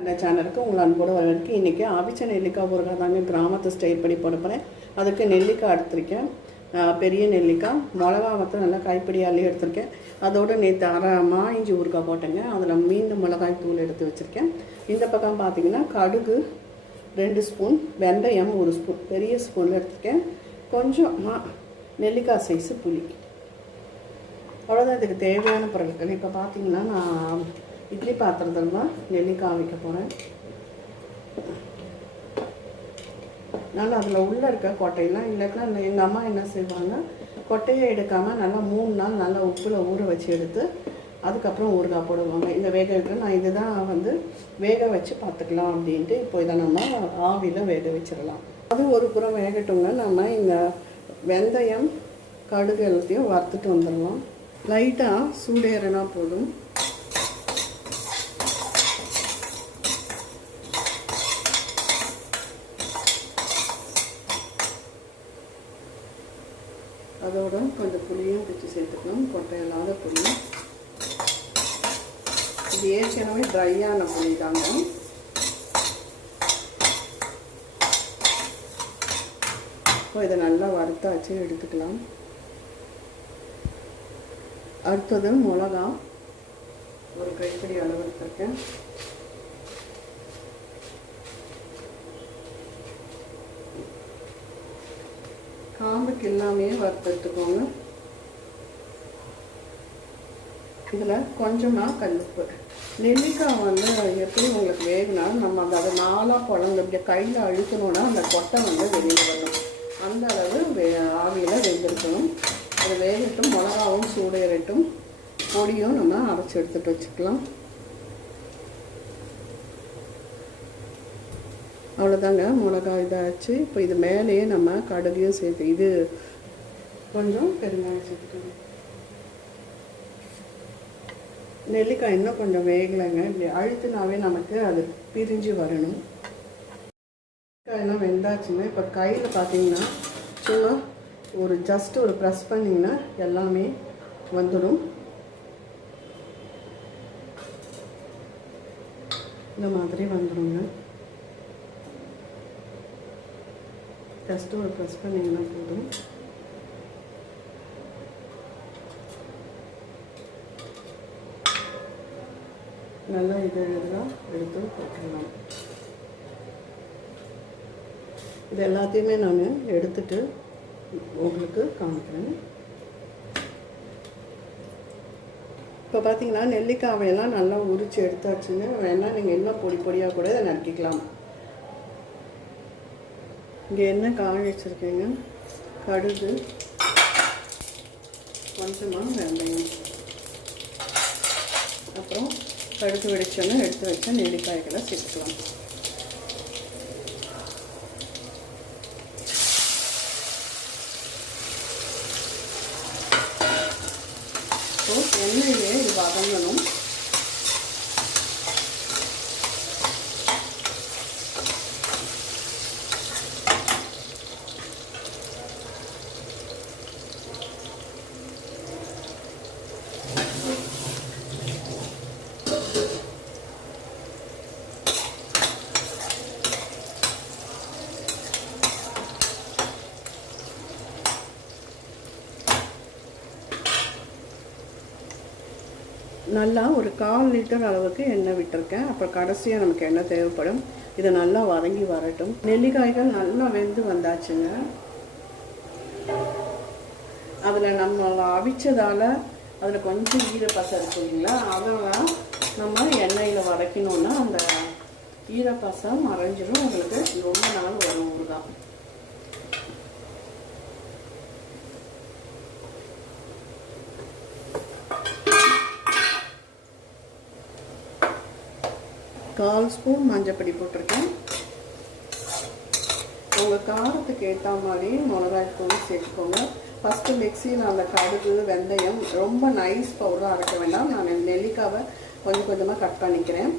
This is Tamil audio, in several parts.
அந்த சேனலுக்கு உங்கள் அன்போடு வரவேற்கு இன்றைக்கி அவிச்ச நெல்லிக்காய் ஊறுகாய் தாங்க கிராமத்து ஸ்டைல் படி போட போகிறேன் அதுக்கு நெல்லிக்காய் எடுத்திருக்கேன். பெரிய நெல்லிக்காய். மிளகா மொத்தம் நல்லா கைப்பிடி அள்ளி எடுத்திருக்கேன். அதோடு நேற்று அரை மா இஞ்சி ஊறுகாய் போட்டேங்க. அதில் மீண்டும் மிளகாய் தூள் எடுத்து வச்சுருக்கேன். இந்த பக்கம் பார்த்தீங்கன்னா கடுகு ரெண்டு ஸ்பூன் வெந்தயம் ஒரு ஸ்பூன் பெரிய ஸ்பூனில் எடுத்திருக்கேன். கொஞ்சமாக நெல்லிக்காய் சைஸு புளி. அவ்வளோதான் இதுக்கு தேவையான பொருட்கள். இப்போ பார்த்தீங்கன்னா நான் இட்லி பாத்திரத்தில் தான் நெல்லிக்காய் வைக்க போகிறேன் நான் அதில் உள்ளே இருக்க கொட்டையெல்லாம் இல்லைன்னா எங்கள் அம்மா என்ன செய்வாங்க? கொட்டையை எடுக்காமல் நல்லா மூணு நாள் நல்லா உப்பில் ஊற வச்சு எடுத்து அதுக்கப்புறம் ஊறுகாய் போடுவாங்க. இந்த வேக வைக்க நான் இதுதான் வந்து வேக வச்சு பார்த்துக்கலாம் அப்படின்ட்டு இப்போ இதை நம்ம ஆவியில் வேக வச்சிடலாம். அது ஒரு புறம் வேகட்டுங்க. நம்ம இந்த வெந்தயம் கடுகு எல்லாத்தையும் வறுத்துட்டு வந்துடலாம். லைட்டாக சூடேறினா போதும். அதோட கொஞ்சம் புளியும் பிச்சு சேர்த்துக்கணும். கொட்டை இல்லாத புளி. இது ஏற்கனவே ட்ரையான புளி தாங்க. இப்போ இதை நல்லா வறுத்தாச்சு எடுத்துக்கலாம். அடுத்தது மிளகா. ஒரு கைப்பிடி அளவு எடுத்துருக்கேன். காம்புக்கு எல்லாமே வறுத்துட்டுக்கோங்க இதில் கொஞ்சமாக கல்லுப்பு. நெல்லிக்காய் வந்து எப்படி உங்களுக்கு வேகுனா நம்ம அந்த அதை நாலாக குழம்பு இப்படி கையில் அழுத்தணும்னா அந்த கொட்டை வந்து வெளியில் வரணும். அந்த அளவு வே ஆவியில் வெந்திருக்கணும். அது வேகட்டும் மிளகாவும் சூடேறட்டும். பொடியும் நம்ம அரைச்சி எடுத்துகிட்டு வச்சுக்கலாம். அவ்வளோதாங்க மிளகா இதாச்சு. இப்போ இது மேலேயே நம்ம கடுகையும் சேர்த்து இது கொஞ்சம் பெருங்காயம் சேர்த்துக்கணும் நெல்லிக்காய் இன்னும் கொஞ்சம் வேகலைங்க. இப்படி அழுத்தினாவே நமக்கு அது பிரிஞ்சு வரணும். நெல்லிக்காயெல்லாம் வெந்தாச்சுங்க. இப்போ கையில் பார்த்தீங்கன்னா சும்மா ஒரு ஜஸ்ட் ஒரு ப்ரெஸ் பண்ணிங்கன்னா எல்லாமே வந்துடும். இந்த மாதிரி வந்துடுங்க. ஜஸ்ட் ஒரு ப்ரெஸ் பண்ணிங்கன்னா போதும். நல்லா இது இதெல்லாம் எடுத்து போட்டுடலாம். இது எல்லாத்தையுமே நான் எடுத்துட்டு உங்களுக்கு காமிக்கிறேன். இப்போ பார்த்தீங்கன்னா நெல்லிக்காவையெல்லாம் நல்லா உரித்து எடுத்தாச்சுங்க வேணால் நீங்கள் இன்னும் பொடி பொடியாக கூட இதை நறுக்கிக்கலாம். இங்கே என்ன காய வச்சுருக்கேங்க? கடுகு கொஞ்சமாக வெந்தயம். அப்புறம் கடுகு வெடிச்சோன்னு எடுத்து வச்ச நெல்லிக்காய்களை சேர்த்துக்கலாம் ஸோ எண்ணெயிலே இது வதங்கணும் நல்லா ஒரு கால் லிட்டர் அளவுக்கு எண்ணெய் விட்டுருக்கேன். அப்புறம் கடைசியாக நமக்கு எண்ணெய் தேவைப்படும். இதை நல்லா வதங்கி வரட்டும். நெல்லிக்காய்கள் நல்லா வெந்து வந்தாச்சுங்க. அதில் நம்ம அவிச்சதால் அதில் கொஞ்சம் ஈரப்பசை இருக்கு இல்லைங்களா? அதெல்லாம் நம்ம எண்ணெயில் வதக்கினோன்னா அந்த ஈரப்பசம் மறைஞ்சிடும் உங்களுக்கு ரொம்ப நாள் வரும் ஊறுகாய். கால் ஸ்பூன் மஞ்சப்பொடி போட்டிருக்கேன். உங்கள் காரத்துக்கு ஏற்ற மாதிரி மிளகாய் தூள் சேர்த்துக்கோங்க. ஃபஸ்ட்டு மிக்சியில் அந்த கடுகு வெந்தயம் ரொம்ப நைஸ் பவுடராக அரைக்க வேண்டாம். நான் நெல்லிக்காவை கொஞ்சம் கொஞ்சமாக கட் பண்ணிக்கிறேன்.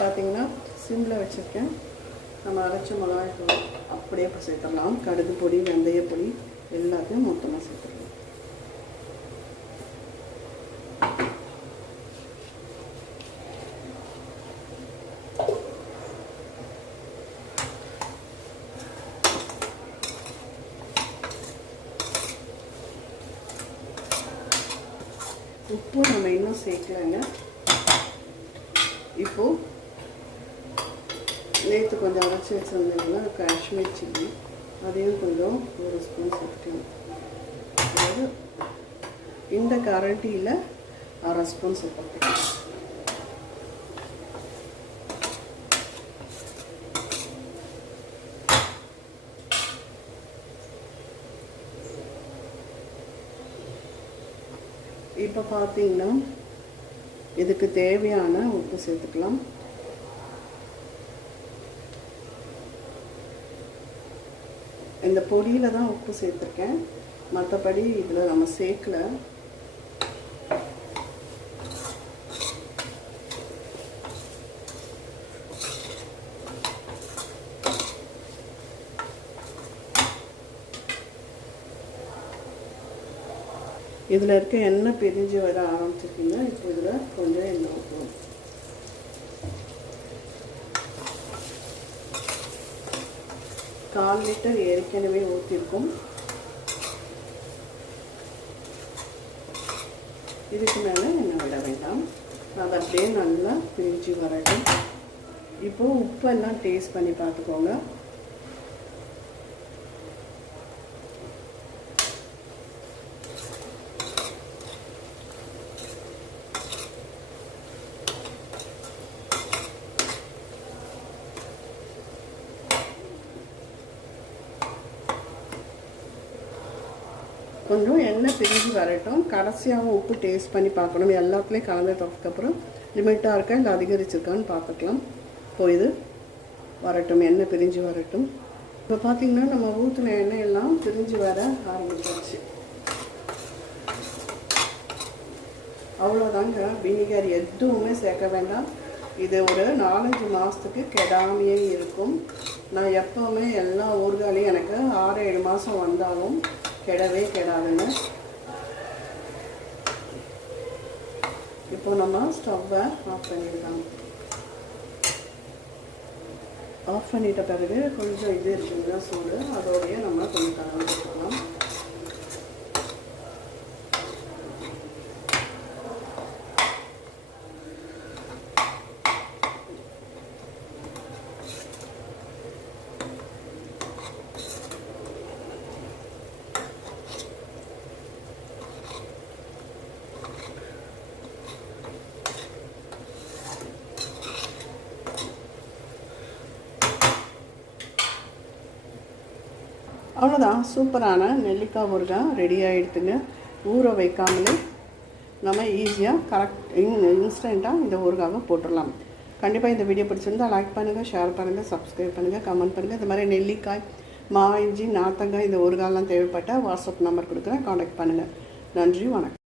பார்த்தீங்கன்னா சிம்மில் வச்சுருக்கேன். நம்ம அரைச்ச மிளகாய் தூள் அப்படியே இப்போ சேர்த்துடலாம். கடுகு பொடி வெந்தய பொடி எல்லாத்தையும் மொத்தமாக சேர்த்துடலாம். உப்பு நம்ம இன்னும் சேர்க்கலைங்க. இப்போது நேற்று கொஞ்சம் அரைச்சி வச்சுருந்தீங்கன்னா காஷ்மீர் சில்லி. அதையும் கொஞ்சம் ஒரு ஸ்பூன் சேர்த்துக்கணும் அதாவது இந்த கரண்டியில் அரை ஸ்பூன் சேர்த்துக்கணும் இப்போ பார்த்தீங்கன்னா இதுக்கு தேவையான உப்பு சேர்த்துக்கலாம். இந்த பொடியில் தான் உப்பு சேர்த்துருக்கேன். மற்றபடி இதில் நம்ம சேர்க்கல. இதில் இருக்க எண்ணெய் பிரிஞ்சு வர ஆரம்பிச்சிருக்கீங்க. இப்போ இதில் கொஞ்சம் எண்ணெய் ஊற்றுவோம் கால் லிட்டர் ஏற்கனவே ஊற்றிருக்கும் இதுக்கு மேலே என்ன விட வேண்டாம். அது அப்படியே நல்லா பிரிஞ்சு வரட்டும். இப்போது உப்பெல்லாம் டேஸ்ட் பண்ணி பார்த்துக்கோங்க. கொஞ்சம் எண்ணெய் பிரிஞ்சு வரட்டும். கடைசியாகவும் உப்பு டேஸ்ட் பண்ணி பார்க்கணும். எல்லாத்துலேயும் கலந்துட்டதுக்கப்புறம் லிமிட்டாக இருக்கா இல்லை அதிகரிச்சிருக்கான்னு பார்த்துக்கலாம். இப்போ இது வரட்டும். எண்ணெய் பிரிஞ்சு வரட்டும். இப்போ பார்த்தீங்கன்னா நம்ம ஊற்றின எண்ணெய் எல்லாம் பிரிஞ்சு வர ஆரம்பிச்சிருச்சு. அவ்வளோதாங்க வினிகர் எதுவுமே சேர்க்க வேண்டாம். இது ஒரு நாலஞ்சு மாதத்துக்கு கெடாமையே இருக்கும். நான் எப்போவுமே எல்லா ஊர்களையும் எனக்கு ஆறு ஏழு மாதம் வந்தாலும் கெடவே கெடாதுங்க. இப்போ நம்ம ஸ்டவ்வை ஆஃப் பண்ணிடலாம். ஆஃப் பண்ணிட்ட பிறகு கொஞ்சம் இது இருக்குதுங்க சூடு. அதோடய நம்ம கொஞ்சம் கலந்துக்கலாம் அவ்வளோதான் சூப்பரான நெல்லிக்காய் ஊறுகாய் ரெடி ஆகிடுதுங்க ஊற வைக்காமலே நம்ம ஈஸியாக கரெக்ட் இன்ஸ்டண்ட்டாக இந்த ஊறுகாவை போட்டுடலாம். கண்டிப்பாக இந்த வீடியோ பிடிச்சிருந்தால் லைக் பண்ணுங்கள் ஷேர் பண்ணுங்கள் சப்ஸ்கிரைப் பண்ணுங்கள் கமெண்ட் பண்ணுங்கள் இந்த மாதிரி நெல்லிக்காய் மா இஞ்சி நாத்தங்காய் இந்த ஊறுகாயெல்லாம் தேவைப்பட்டால் வாட்ஸ்அப் நம்பர் கொடுக்குறேன். காண்டாக்ட் பண்ணுங்கள் நன்றி வணக்கம்.